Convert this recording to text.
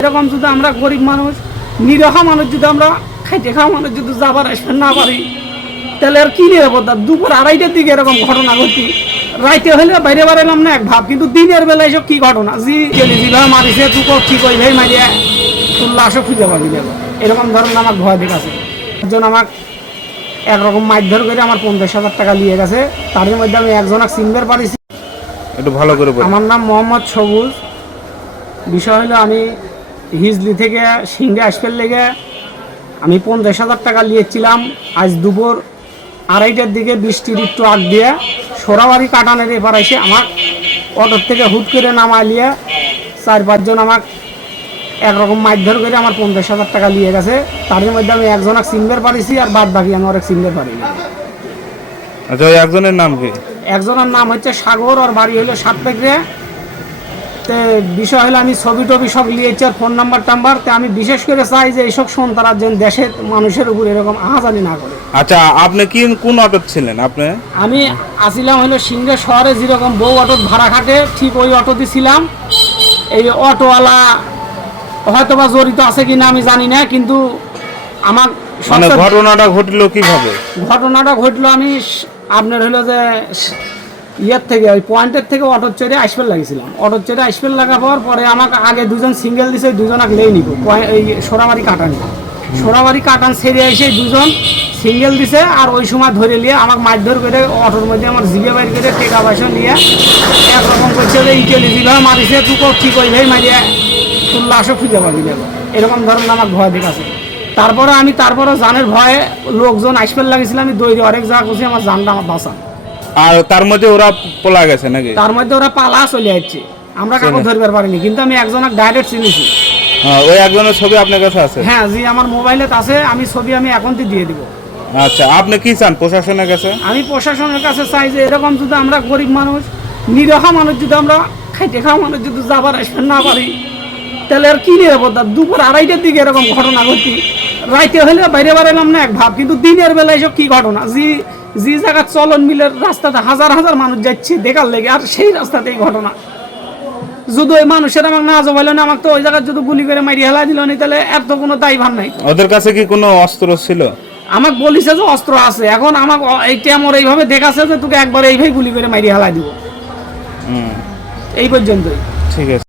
এরকম যদি আমরা গরিব মানুষ নিরহ মানুষ যদি আমরা খাইতে খাওয়া মানুষ যদি যাবার আসবেন না পারি তাহলে আর কি নিরাপত্তা? দুপুর আড়াইটার দিকে এরকম ঘটনা ঘটি। রাইতে হলে বাইরে বাড়ালাম না এক ভাব কিন্তু দিনের বেলা এসব কি ঘটনা? জি গেলি যেভাবে মারিছে তুকো ঠিক ওই ভাই মারিয়া তোর লাশও খুঁজে পাবি এরকম ধরনের আমার ভয় দেখাছে। একজন আমার একরকম মারধর করে আমার পঞ্চাশ হাজার টাকা নিয়ে গেছে। তার মধ্যে আমি একজনক চিনবার পারিছি। একটু ভালো করে আমার নাম মোহাম্মদ সবুজ। বিষয় হলো আমি হিজলি থেকে সিংহে আসপের লেগে আমি পঞ্চাশ হাজার টাকা নিয়েছিলাম আজ দুপুর আড়াইটার দিকে বৃষ্টির একটু আগ দিয়ে সোরাবাড়ি কাটানের এবার এসে আমার অটোর থেকে হুট করে নামা নিয়ে চার পাঁচজন আমার একরকম মারধর করে আমার পঞ্চাশ হাজার টাকা নিয়ে গেছে। তার মধ্যে আমি একজনক চিনবার পারিছি আর বাদ বাকি আমি অনেক চিনতে পারিনি আচ্ছা একজনের নাম কি? একজনের নাম হচ্ছে সাগর আর বাড়ি হলো সাতপেকরে তে বিষয় হলো আমি ছবি টবি সব লিয়েছি আর ফোন নাম্বার টাম্বার তে আমি বিশেষ করে চাই যে এইসব সন্তানরা যেন দেশের মানুষের উপর এরকম আহাজানি না করে। আচ্ছা আপনি কি কোন অটো ছিলেন আপনি? আমি আসিলাম হলো সিংহে শহরে যেরকম বউ অটো ভাড়া খাটে ঠিক ওই অটোতে ছিলাম। এই অটোওয়ালা হয়তো বা জড়িত আছে কিনা আমি জানি না কিন্তু আমার মানে ঘটনাটা ঘটলো কীভাবে? ঘটনাটা ঘটলো আমি আপনার হলো যে ইয়ের থেকে, ওই পয়েন্টের থেকে অটোর চেড়ে আইসপেল লাগিয়েছিলাম। অটোর চেড়ে আইসপেল লাগা পাওয়ার পরে আমাকে আগে দুজন সিঙ্গেল দিছে দুজনাকে লেই নিব। এই সোরাবাড়ি কাটান সোরাবাড়ি কাটান ছেড়ে এসে দুজন সিঙ্গেল দিছে আর ওই সময় ধরে নিয়ে আমাকে মারধর করে অটোর মধ্যে আমার জিভে বাইর করে টেকা পয়সা নিয়ে একরকম করছে যে ইটেলি যেভাবে মারিছে তুকো ঠিক ভাই? মারিয়ে তোর লাশও খুঁজে পাবি না। এরকম ধরনের আমার ভয় দেখাছে তারপরে আমি, তারপরে জানের ভয়ে লোকজন আইসপেল লাগিয়েছিল আমি দৈরি অনেক জায়গা করছি আমার জানটা আমার বাঁচা আর তার মধ্যে ওরা পলা গেছে নাকি? তার মধ্যে ওরা পালা চলে যাচ্ছে। আমরা কাউকে। ধরবার পারিনি কিন্তু আমি একজনের ডাইরেক্ট চিনেছি। হ্যাঁ, ওই একজনের ছবি আপনার কাছে আছে? হ্যাঁ জি আমার মোবাইলে আছে আমি ছবি আমি এখনই দিয়ে দিব। আচ্ছা আপনি কি চান প্রশাসনের কাছে? আমি প্রশাসনের কাছে চাই যে এরকম যদি আমরা গরিব মানুষ নিরহ মানুষ যদি আমরা খাইতে খাওয়া মানুষ যদি যাবার আসবেন না পারি তাহলে আর কি নিরাপত্তা? দুপুর আড়াইটার দিকে এরকম ঘটনা ঘটি রাইতে হলে বাইরে বাড়ালাম না এক ভাব কিন্তু দিনের বেলা এসব কি ঘটনা? জি যে জায়গা চলন মিলের রাস্তাতে হাজার হাজার মানুষ যাচ্ছে দেখার লেগে আর সেই রাস্তাতে এই ঘটনা। যদি ওই মানুষের আমাকে না জবাইল না আমাকে তো ওই জায়গায় যদি গুলি করে মারি হেলা দিল নি তাহলে এর তো কোনো দায় ভার নাই। ওদের কাছে কি কোনো অস্ত্র ছিল? আমাকে বলিছে যে অস্ত্র আছে এখন আমাকে এইটা আমার এইভাবে দেখাছে যে তোকে একবার এইভাবে গুলি করে মারি হেলা দিব। এই পর্যন্তই। ঠিক আছে।